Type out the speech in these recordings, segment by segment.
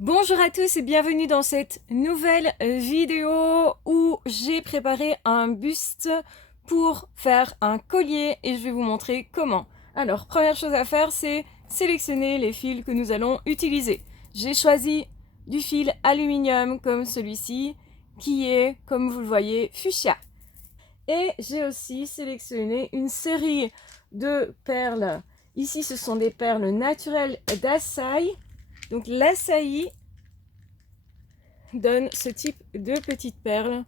Bonjour à tous et bienvenue dans cette nouvelle vidéo où j'ai préparé un buste pour faire un collier et je vais vous montrer comment. Alors, première chose à faire, c'est sélectionner les fils que nous allons utiliser. J'ai choisi du fil aluminium comme celui-ci qui est, comme vous le voyez, fuchsia. Et j'ai aussi sélectionné une série de perles. Ici, ce sont des perles naturelles d'Açaï. Donc l'Açaï donne ce type de petites perles.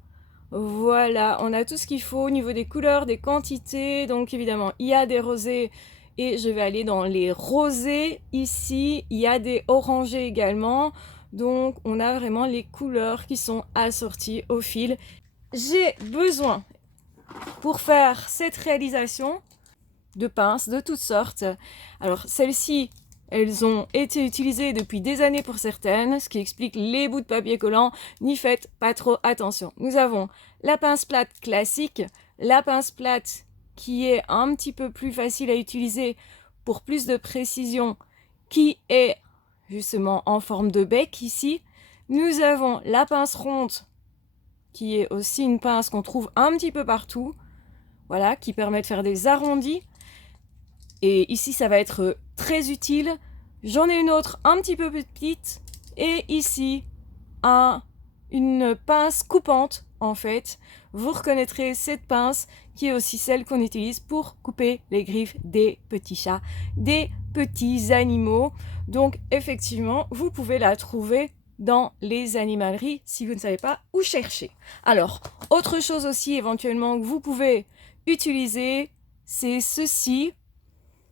Voilà, on a tout ce qu'il faut au niveau des couleurs, des quantités. Donc évidemment, il y a des rosés et je vais aller dans les rosés ici. Il y a des orangés également. Donc on a vraiment les couleurs qui sont assorties au fil. J'ai besoin pour faire cette réalisation de pinces de toutes sortes. Alors celles-ci, elles ont été utilisées depuis des années pour certaines, ce qui explique les bouts de papier collant. N'y faites pas trop attention. Nous avons la pince plate classique, la pince plate qui est un petit peu plus facile à utiliser pour plus de précision, qui est justement en forme de bec ici. Nous avons la pince ronde, qui est aussi une pince qu'on trouve un petit peu partout, voilà, qui permet de faire des arrondis. Et ici, ça va être très utile. J'en ai une autre un petit peu plus petite. Et ici, une pince coupante, en fait. Vous reconnaîtrez cette pince qui est aussi celle qu'on utilise pour couper les griffes des petits chats, des petits animaux. Donc, effectivement, vous pouvez la trouver dans les animaleries si vous ne savez pas où chercher. Alors, autre chose aussi éventuellement que vous pouvez utiliser, c'est ceci.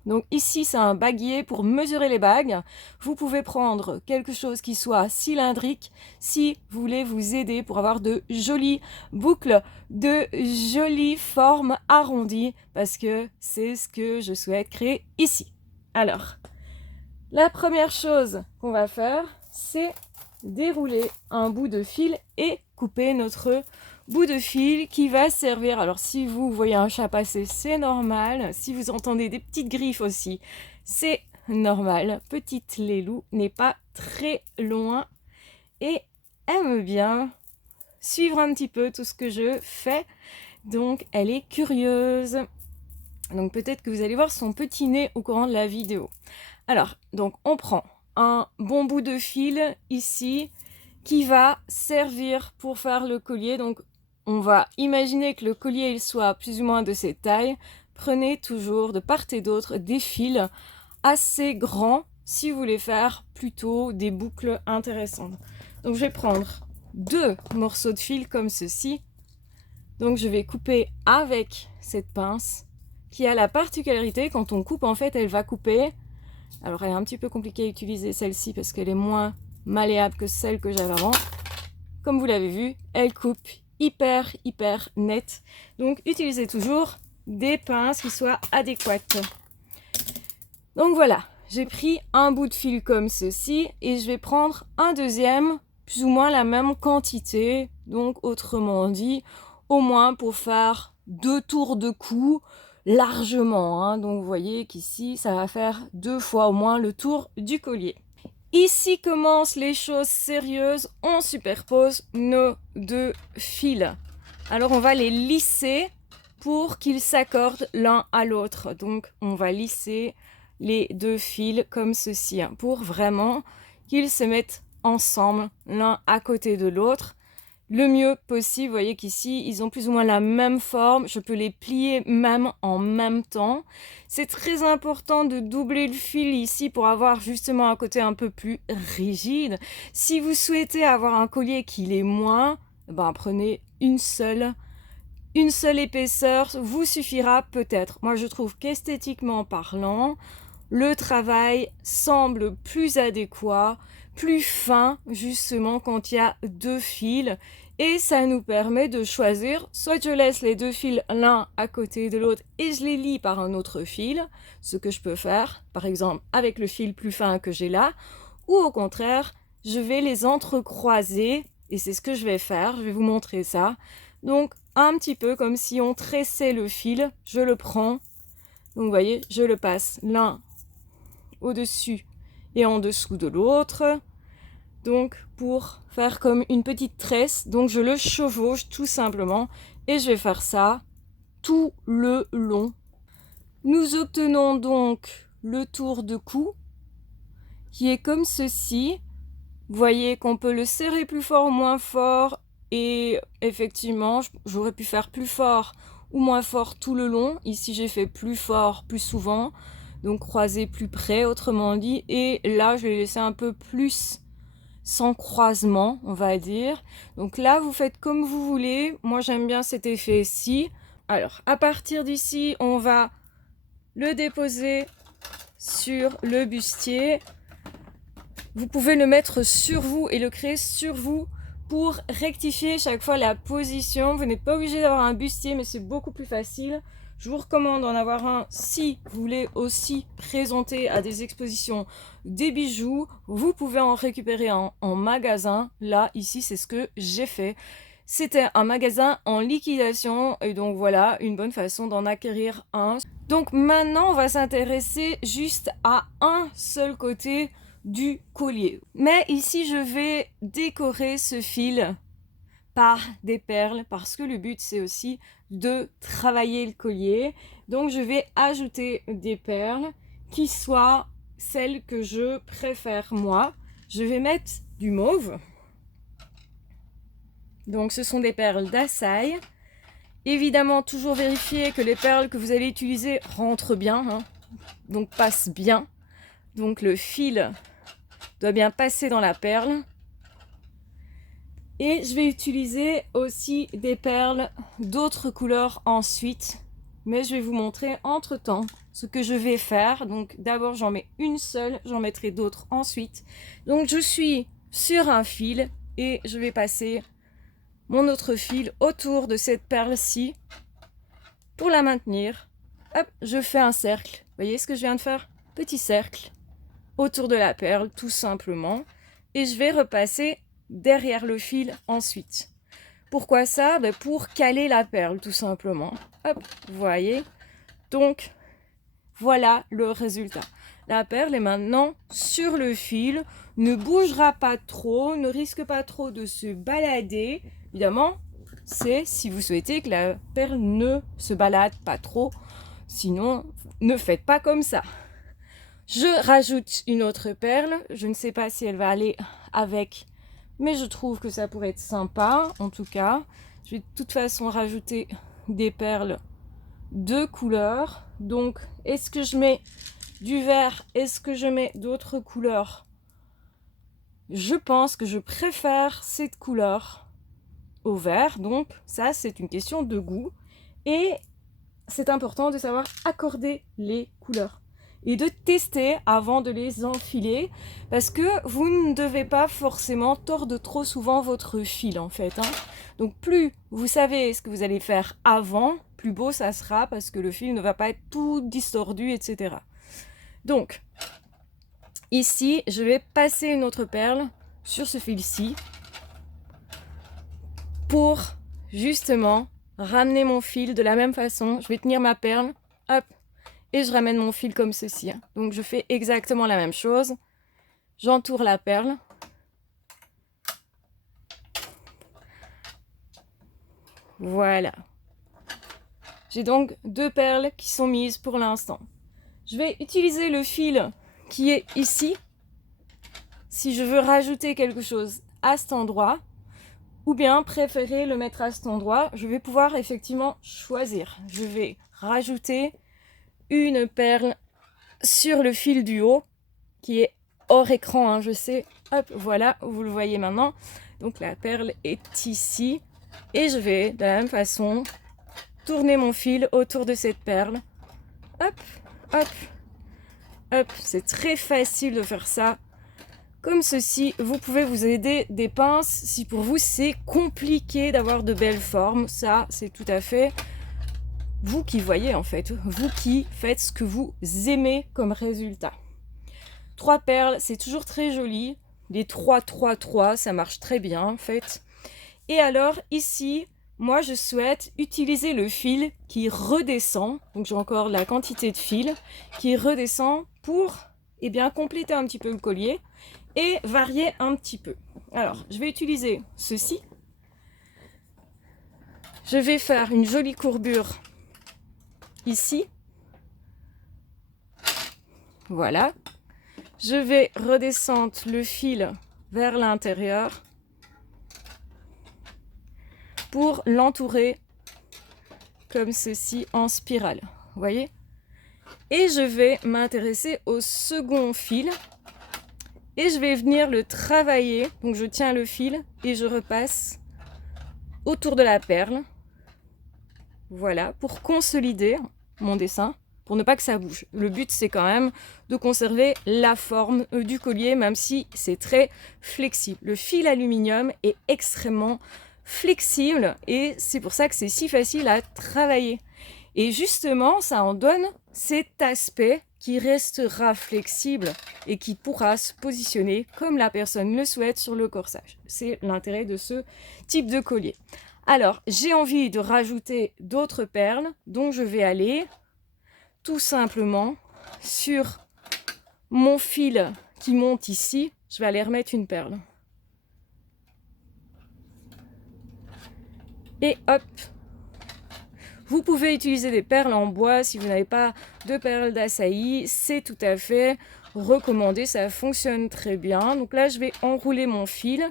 Donc ici, c'est un baguier pour mesurer les bagues. Vous pouvez prendre quelque chose qui soit cylindrique si vous voulez vous aider pour avoir de jolies boucles, de jolies formes arrondies, parce que c'est ce que je souhaite créer ici. Alors, la première chose qu'on va faire, c'est dérouler un bout de fil et couper notre bout de fil qui va servir. Alors si vous voyez un chat passer, c'est normal. Si vous entendez des petites griffes aussi, c'est normal. Petite Lélou n'est pas très loin et aime bien suivre un petit peu tout ce que je fais. Donc elle est curieuse. Donc peut-être que vous allez voir son petit nez au courant de la vidéo. Alors, donc on prend un bon bout de fil ici qui va servir pour faire le collier. Donc on va imaginer que le collier il soit plus ou moins de cette taille. Prenez toujours de part et d'autre des fils assez grands si vous voulez faire plutôt des boucles intéressantes. Donc je vais prendre 2 morceaux de fil comme ceci. Donc je vais couper avec cette pince qui a la particularité, quand on coupe en fait elle va couper. Alors elle est un petit peu compliquée à utiliser celle-ci parce qu'elle est moins malléable que celle que j'avais avant. Comme vous l'avez vu, elle coupe hyper net. Donc utilisez toujours des pinces qui soient adéquates. Donc voilà, j'ai pris un bout de fil comme ceci et je vais prendre un deuxième, plus ou moins la même quantité. Donc autrement dit, au moins pour faire 2 tours de cou largement. Hein. Donc vous voyez qu'ici, ça va faire 2 fois au moins le tour du collier. Ici commencent les choses sérieuses. On superpose nos 2 fils. Alors on va les lisser pour qu'ils s'accordent l'un à l'autre. Donc on va lisser les 2 fils comme ceci, hein, pour vraiment qu'ils se mettent ensemble l'un à côté de l'autre le mieux possible. Vous voyez qu'ici ils ont plus ou moins la même forme, je peux les plier même en même temps. C'est très important de doubler le fil ici pour avoir justement un côté un peu plus rigide. Si vous souhaitez avoir un collier qui l'est moins, ben prenez une seule épaisseur vous suffira peut-être. Moi je trouve qu'esthétiquement parlant, le travail semble plus adéquat, plus fin justement quand il y a 2 fils et ça nous permet de choisir, soit je laisse les 2 fils l'un à côté de l'autre et je les lie par un autre fil, ce que je peux faire par exemple avec le fil plus fin que j'ai là, ou au contraire je vais les entrecroiser et c'est ce que je vais faire, je vais vous montrer ça. Donc un petit peu comme si on tressait le fil, je le prends, donc vous voyez je le passe l'un au-dessus et en dessous de l'autre. Donc pour faire comme une petite tresse, donc je le chevauche tout simplement et je vais faire ça tout le long. Nous obtenons donc le tour de cou qui est comme ceci. Vous voyez qu'on peut le serrer plus fort ou moins fort et effectivement j'aurais pu faire plus fort ou moins fort tout le long. Ici j'ai fait plus fort plus souvent, donc croiser plus près autrement dit, et là je vais laisser un peu plus sans croisement on va dire. Donc là vous faites comme vous voulez, moi j'aime bien cet effet-ci. Alors à partir d'ici on va le déposer sur le bustier. Vous pouvez le mettre sur vous et le créer sur vous pour rectifier chaque fois la position. Vous n'êtes pas obligé d'avoir un bustier, mais c'est beaucoup plus facile. Je vous recommande d'en avoir un si vous voulez aussi présenter à des expositions des bijoux. Vous pouvez en récupérer en magasin. Là, ici, c'est ce que j'ai fait. C'était un magasin en liquidation et donc voilà, une bonne façon d'en acquérir un. Donc maintenant, on va s'intéresser juste à un seul côté du collier. Mais ici, je vais décorer ce fil par des perles parce que le but, c'est aussi de travailler le collier. Donc, je vais ajouter des perles qui soient celles que je préfère moi. Je vais mettre du mauve. Donc, ce sont des perles d'Assaï. Évidemment, toujours vérifier que les perles que vous allez utiliser rentrent bien, hein, donc passent bien. Donc, le fil doit bien passer dans la perle. Et je vais utiliser aussi des perles d'autres couleurs ensuite. Mais je vais vous montrer entre temps ce que je vais faire. Donc d'abord j'en mets une seule, j'en mettrai d'autres ensuite. Donc je suis sur un fil et je vais passer mon autre fil autour de cette perle-ci pour la maintenir. Hop, je fais un cercle. Vous voyez ce que je viens de faire? Petit cercle autour de la perle tout simplement. Et je vais repasser derrière le fil ensuite. Pourquoi ça? Pour caler la perle tout simplement. Hop, vous voyez. Donc voilà le résultat. La perle est maintenant sur le fil, ne bougera pas trop, ne risque pas trop de se balader. Évidemment, c'est si vous souhaitez que la perle ne se balade pas trop. Sinon, ne faites pas comme ça. Je rajoute une autre perle. Je ne sais pas si elle va aller avec, mais je trouve que ça pourrait être sympa. En tout cas, je vais de toute façon rajouter des perles de couleur. Donc, est-ce que je mets du vert? Est-ce que je mets d'autres couleurs? Je pense que je préfère cette couleur au vert. Donc, ça, c'est une question de goût. Et c'est important de savoir accorder les couleurs et de tester avant de les enfiler, parce que vous ne devez pas forcément tordre trop souvent votre fil en fait, hein. Donc plus vous savez ce que vous allez faire avant, plus beau ça sera, parce que le fil ne va pas être tout distordu, etc. Donc ici je vais passer une autre perle sur ce fil-ci pour justement ramener mon fil de la même façon. Je vais tenir ma perle, hop, et je ramène mon fil comme ceci. Donc je fais exactement la même chose. J'entoure la perle. Voilà. J'ai donc deux perles qui sont mises pour l'instant. Je vais utiliser le fil qui est ici. Si je veux rajouter quelque chose à cet endroit, ou bien préférer le mettre à cet endroit, je vais pouvoir effectivement choisir. Je vais rajouter une perle sur le fil du haut qui est hors écran, hein, je sais. Hop, voilà, vous le voyez maintenant. Donc la perle est ici et je vais de la même façon tourner mon fil autour de cette perle. Hop, hop, hop. C'est très facile de faire ça comme ceci. Vous pouvez vous aider des pinces si pour vous c'est compliqué d'avoir de belles formes. Ça, c'est tout à fait vous qui voyez en fait, vous qui faites ce que vous aimez comme résultat. 3 perles, c'est toujours très joli. Les 3, 3, 3, ça marche très bien en fait. Et alors ici, moi je souhaite utiliser le fil qui redescend. Donc j'ai encore la quantité de fil qui redescend pour compléter un petit peu le collier. et varier un petit peu. Alors, je vais utiliser ceci. Je vais faire une jolie courbure ici. Voilà. Je vais redescendre le fil vers l'intérieur pour l'entourer comme ceci en spirale. Vous voyez? Et je vais m'intéresser au second fil et je vais venir le travailler. Donc je tiens le fil et je repasse autour de la perle. Voilà, pour consolider mon dessin, pour ne pas que ça bouge. Le but, c'est quand même de conserver la forme du collier, même si c'est très flexible. Le fil aluminium est extrêmement flexible et c'est pour ça que c'est si facile à travailler. Et justement, ça en donne cet aspect qui restera flexible et qui pourra se positionner comme la personne le souhaite sur le corsage. C'est l'intérêt de ce type de collier. Alors, j'ai envie de rajouter d'autres perles, donc je vais aller tout simplement sur mon fil qui monte ici. Je vais aller remettre une perle. Et hop! Vous pouvez utiliser des perles en bois si vous n'avez pas de perles d'açaï, c'est tout à fait recommandé, ça fonctionne très bien. Donc là, je vais enrouler mon fil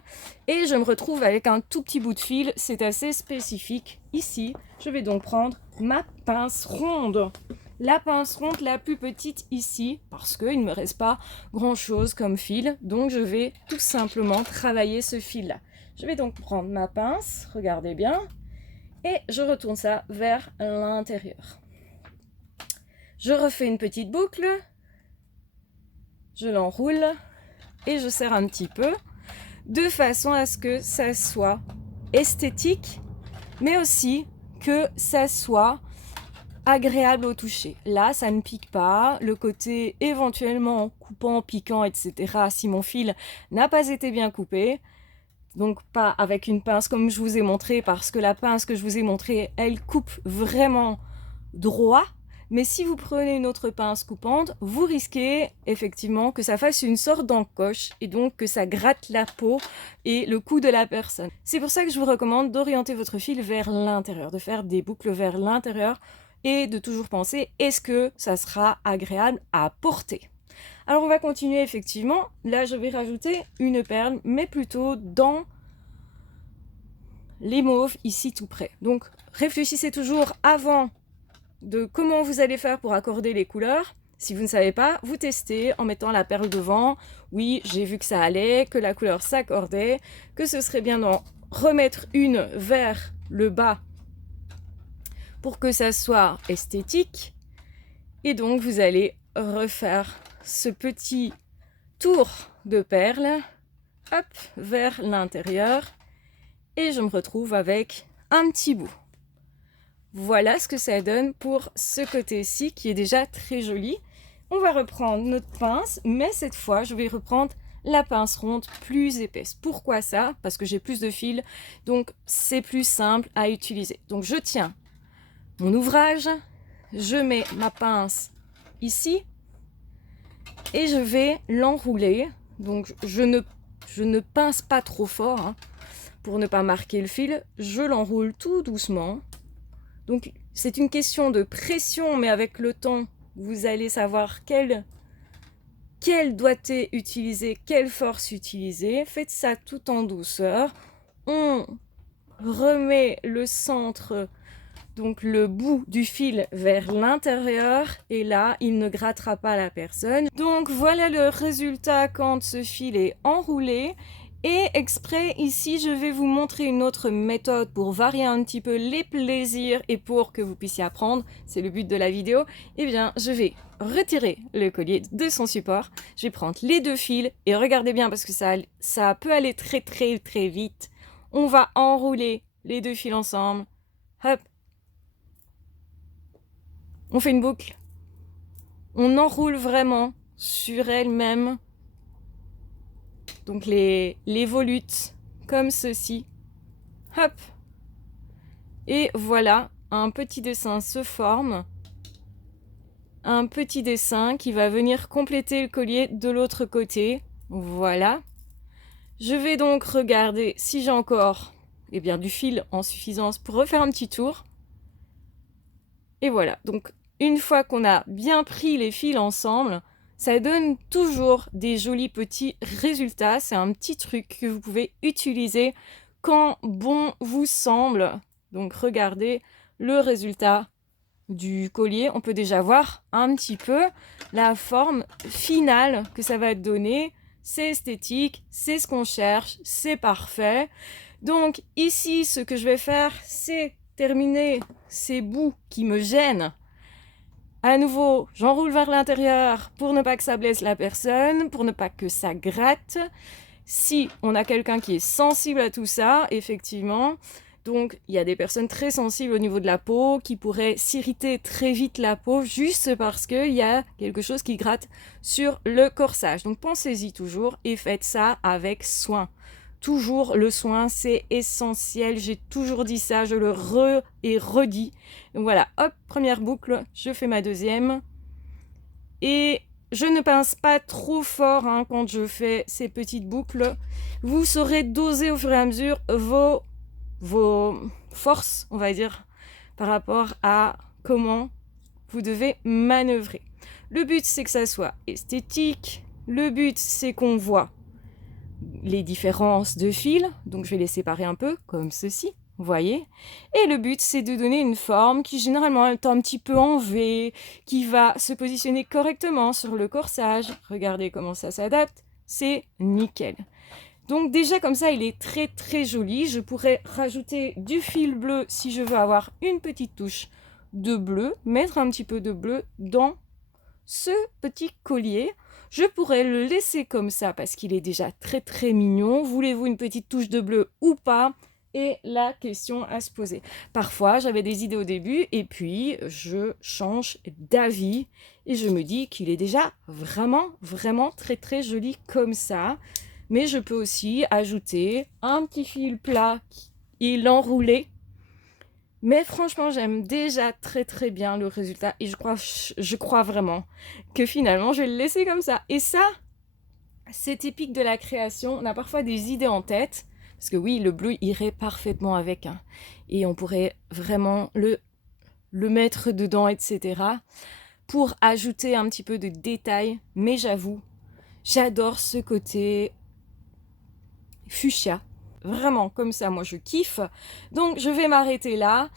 et je me retrouve avec un tout petit bout de fil, c'est assez spécifique. Ici, je vais donc prendre ma pince ronde. La pince ronde la plus petite ici, parce qu'il ne me reste pas grand-chose comme fil, donc je vais tout simplement travailler ce fil-là. Je vais donc prendre ma pince, regardez bien, et je retourne ça vers l'intérieur. Je refais une petite boucle, je l'enroule et je serre un petit peu, de façon à ce que ça soit esthétique, mais aussi que ça soit agréable au toucher. Là, ça ne pique pas. Le côté éventuellement coupant, piquant, etc. si mon fil n'a pas été bien coupé. Donc pas avec une pince comme je vous ai montré, parce que la pince que je vous ai montrée, elle coupe vraiment droit. Mais si vous prenez une autre pince coupante, vous risquez effectivement que ça fasse une sorte d'encoche et donc que ça gratte la peau et le cou de la personne. C'est pour ça que je vous recommande d'orienter votre fil vers l'intérieur, de faire des boucles vers l'intérieur et de toujours penser, est-ce que ça sera agréable à porter? Alors on va continuer effectivement. Là, je vais rajouter une perle, mais plutôt dans les mauves, ici tout près. Donc réfléchissez toujours avant de comment vous allez faire pour accorder les couleurs. Si vous ne savez pas, vous testez en mettant la perle devant. Oui, j'ai vu que ça allait, que la couleur s'accordait, que ce serait bien d'en remettre une vers le bas pour que ça soit esthétique. Et donc, vous allez refaire ce petit tour de perles, hop, vers l'intérieur. Et je me retrouve avec un petit bout. Voilà ce que ça donne pour ce côté-ci qui est déjà très joli. On va reprendre notre pince, mais cette fois, je vais reprendre la pince ronde plus épaisse. Pourquoi ça? Parce que j'ai plus de fil, donc c'est plus simple à utiliser. Donc je tiens mon ouvrage, je mets ma pince ici et je vais l'enrouler. Donc je ne pince pas trop fort hein, pour ne pas marquer le fil. Je l'enroule tout doucement. Donc c'est une question de pression, mais avec le temps, vous allez savoir quelle doigté utiliser, quelle force utiliser. Faites ça tout en douceur. On remet le centre, donc le bout du fil vers l'intérieur et là, il ne grattera pas la personne. Donc voilà le résultat quand ce fil est enroulé. Et exprès, ici, je vais vous montrer une autre méthode pour varier un petit peu les plaisirs et pour que vous puissiez apprendre, c'est le but de la vidéo. Eh bien, je vais retirer le collier de son support, je vais prendre les deux fils et regardez bien parce que ça peut aller très très très vite. On va enrouler les deux fils ensemble, hop, on fait une boucle, on enroule vraiment sur elle-même. Donc les volutes comme ceci, hop, et voilà, un petit dessin se forme, un petit dessin qui va venir compléter le collier de l'autre côté. Voilà. Je vais donc regarder si j'ai encore du fil en suffisance pour refaire un petit tour. Et voilà, donc une fois qu'on a bien pris les fils ensemble, ça donne toujours des jolis petits résultats. C'est un petit truc que vous pouvez utiliser quand bon vous semble. Donc regardez le résultat du collier. On peut déjà voir un petit peu la forme finale que ça va donner. C'est esthétique, c'est ce qu'on cherche, c'est parfait. Donc ici, ce que je vais faire, c'est terminer ces bouts qui me gênent. À nouveau, j'enroule vers l'intérieur pour ne pas que ça blesse la personne, pour ne pas que ça gratte. Si on a quelqu'un qui est sensible à tout ça, effectivement, donc il y a des personnes très sensibles au niveau de la peau qui pourraient s'irriter très vite la peau juste parce qu'il y a quelque chose qui gratte sur le corsage. Donc pensez-y toujours et faites ça avec soin. Toujours le soin, c'est essentiel. J'ai toujours dit ça, je le redis. Donc voilà, hop, première boucle, je fais ma deuxième. Et je ne pince pas trop fort quand je fais ces petites boucles. Vous saurez doser au fur et à mesure vos forces, on va dire, par rapport à comment vous devez manœuvrer. Le but, c'est que ça soit esthétique. Le but, c'est qu'on voit les différences de fils, donc je vais les séparer un peu comme ceci, vous voyez. Et le but, c'est de donner une forme qui généralement est un petit peu en V, qui va se positionner correctement sur le corsage. Regardez comment ça s'adapte, c'est nickel. Donc déjà comme ça, il est très très joli. Je pourrais rajouter du fil bleu si je veux avoir une petite touche de bleu, mettre un petit peu de bleu dans ce petit collier. Je pourrais le laisser comme ça parce qu'il est déjà très très mignon. Voulez-vous une petite touche de bleu ou pas? Et la question à se poser. Parfois, j'avais des idées au début et puis je change d'avis et je me dis qu'il est déjà vraiment vraiment très très joli comme ça. Mais je peux aussi ajouter un petit fil plat et l'enrouler. Mais franchement, j'aime déjà très très bien le résultat et je crois vraiment que finalement, je vais le laisser comme ça. Et ça, c'est typique de la création. On a parfois des idées en tête, parce que oui, le bleu irait parfaitement avec. Et on pourrait vraiment le mettre dedans, etc. pour ajouter un petit peu de détail. Mais j'avoue, j'adore ce côté fuchsia. Vraiment, comme ça, moi, je kiffe. Donc, je vais m'arrêter là.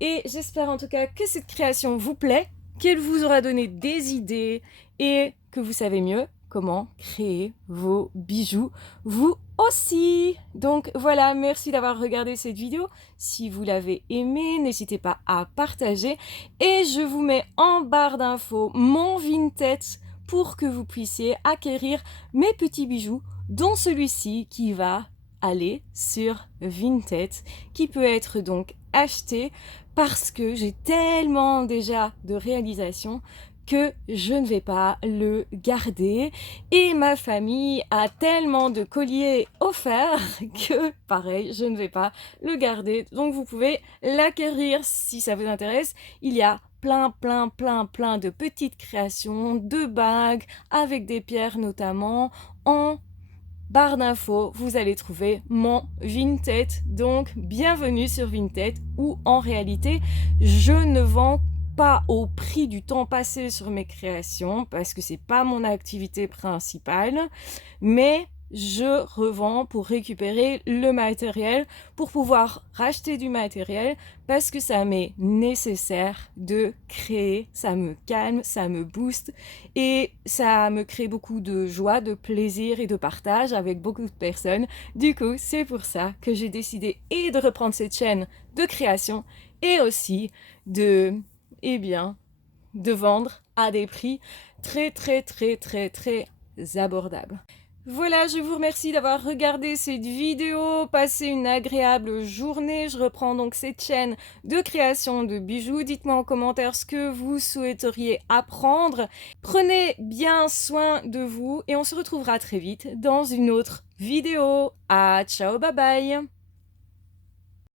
Et j'espère en tout cas que cette création vous plaît, qu'elle vous aura donné des idées et que vous savez mieux comment créer vos bijoux, vous aussi. Donc voilà, merci d'avoir regardé cette vidéo. Si vous l'avez aimée, n'hésitez pas à partager. Et je vous mets en barre d'infos mon Vinted pour que vous puissiez acquérir mes petits bijoux, dont celui-ci qui va aller sur Vinted, qui peut être donc acheté parce que j'ai tellement déjà de réalisations que je ne vais pas le garder et ma famille a tellement de colliers offerts que pareil, je ne vais pas le garder. Donc vous pouvez l'acquérir si ça vous intéresse. Il y a plein de petites créations, de bagues avec des pierres notamment. En barre d'infos, vous allez trouver mon Vinted. Donc, bienvenue sur Vinted, où en réalité, je ne vends pas au prix du temps passé sur mes créations, parce que c'est pas mon activité principale, mais je revends pour récupérer le matériel, pour pouvoir racheter du matériel, parce que ça m'est nécessaire de créer, ça me calme, ça me booste, et ça me crée beaucoup de joie, de plaisir et de partage avec beaucoup de personnes. Du coup, c'est pour ça que j'ai décidé et de reprendre cette chaîne de création, et aussi de vendre à des prix très abordables. Voilà, je vous remercie d'avoir regardé cette vidéo. Passez une agréable journée. Je reprends donc cette chaîne de création de bijoux. Dites-moi en commentaire ce que vous souhaiteriez apprendre. Prenez bien soin de vous et on se retrouvera très vite dans une autre vidéo. Ciao, bye bye!